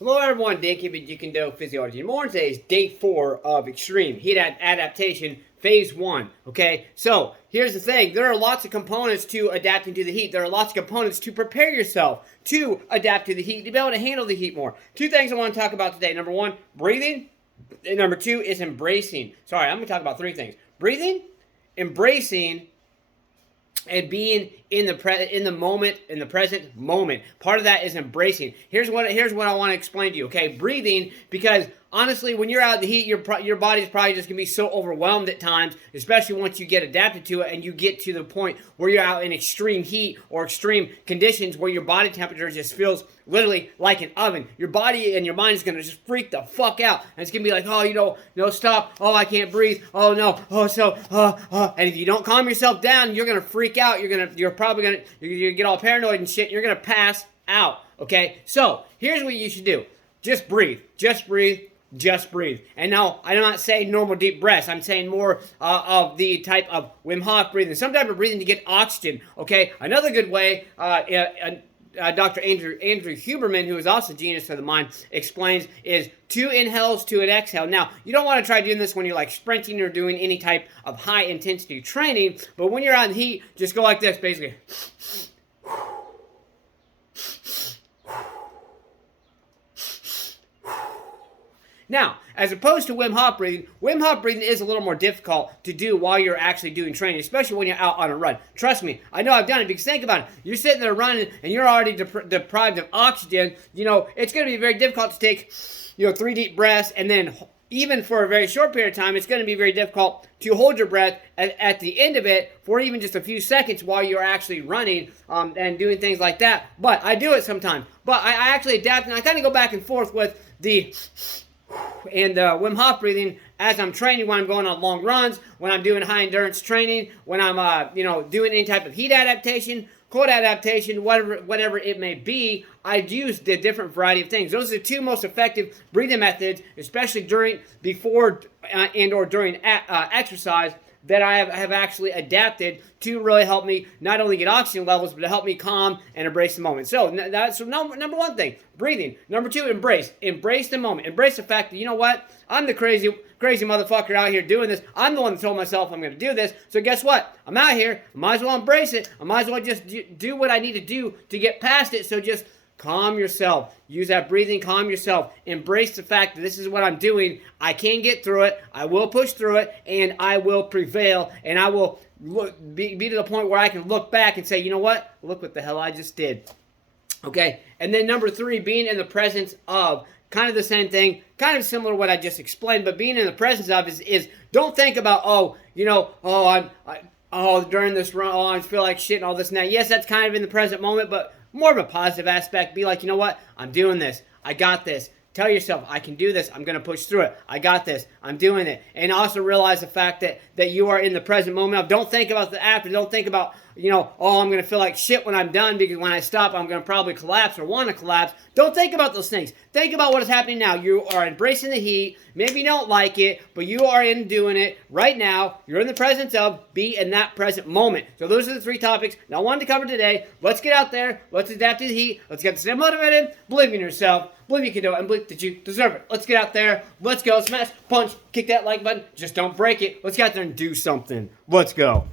Hello everyone, Dan Kibbe, you can do physiology. Morning today is day 4 of extreme heat adaptation phase 1. Okay, so here's the thing: there are lots of components to adapting to the heat. There are lots of components to prepare yourself to adapt to the heat, to be able to handle the heat more. Two things I want to talk about today. Number 1, breathing. And number 2 is embracing. Sorry, I'm going to talk about 3 things: breathing, embracing, and being in the present moment. Part of that is embracing. Here's what I want to explain to you. Okay, breathing, because honestly, when you're out in the heat, your body's probably just gonna be so overwhelmed at times, especially once you get adapted to it and you get to the point where you're out in extreme heat or extreme conditions where your body temperature just feels literally like an oven. Your body and your mind is gonna just freak the fuck out, and it's gonna be like, oh, no, stop. Oh, I can't breathe. Oh no. Oh, and if you don't calm yourself down, you're gonna freak out. You're probably gonna get all paranoid and shit. You're gonna pass out. Okay, so here's what you should do: just breathe. Just breathe. Just breathe. And now, I'm not saying normal deep breaths. I'm saying more of the type of Wim Hof breathing, some type of breathing to get oxygen. Okay, another good way. Dr. Andrew Huberman, who is also a genius of the mind, explains is 2 inhales to an exhale. Now, you don't want to try doing this when you're like sprinting or doing any type of high intensity training, but when you're out in heat, just go like this, basically. Now, as opposed to Wim Hof breathing is a little more difficult to do while you're actually doing training, especially when you're out on a run. Trust me, I know I've done it, because think about it. You're sitting there running and you're already deprived of oxygen. It's going to be very difficult to take, 3 deep breaths, and then even for a very short period of time, it's going to be very difficult to hold your breath at the end of it for even just a few seconds while you're actually running and doing things like that. But I do it sometimes. But I actually adapt, and I kind of go back and forth with the and Wim Hof breathing as I'm training, when I'm going on long runs, when I'm doing high endurance training, when I'm doing any type of heat adaptation, cold adaptation, whatever it may be. I've used a different variety of things. Those are the 2 most effective breathing methods, especially before and or during exercise, that I have actually adapted to really help me not only get oxygen levels, but to help me calm and embrace the moment. So that's number 1 thing: breathing. Number 2, embrace the moment. Embrace the fact that, you know what, I'm the crazy motherfucker out here doing this. I'm the one that told myself I'm going to do this. So guess what? I'm out here. I might as well embrace it. I might as well just do what I need to do to get past it. So just calm yourself. Use that breathing. Calm yourself. Embrace the fact that this is what I'm doing. I can get through it. I will push through it, and I will prevail, and I will be to the point where I can look back and say, you know what? Look what the hell I just did. Okay? And then number 3, being in the presence of. Kind of the same thing, kind of similar to what I just explained, but being in the presence of is don't think about, during this run, I feel like shit and all this and that. Yes, that's kind of in the present moment, but more of a positive aspect. Be like, you know what? I'm doing this. I got this. Tell yourself, I can do this. I'm going to push through it. I got this. I'm doing it. And also realize the fact that you are in the present moment. Don't think about the after. Don't think about, I'm going to feel like shit when I'm done, because when I stop, I'm going to probably collapse or want to collapse. Don't think about those things. Think about what is happening now. You are embracing the heat. Maybe you don't like it, but you are doing it right now. You're in the presence of. Be in that present moment. So those are the 3 topics that I wanted to cover today. Let's get out there. Let's adapt to the heat. Let's get stay motivated. Believe in yourself. Believe you can do it, and believe that you deserve it. Let's get out there. Let's go. Smash, punch, kick that like button. Just don't break it. Let's get out there and do something. Let's go.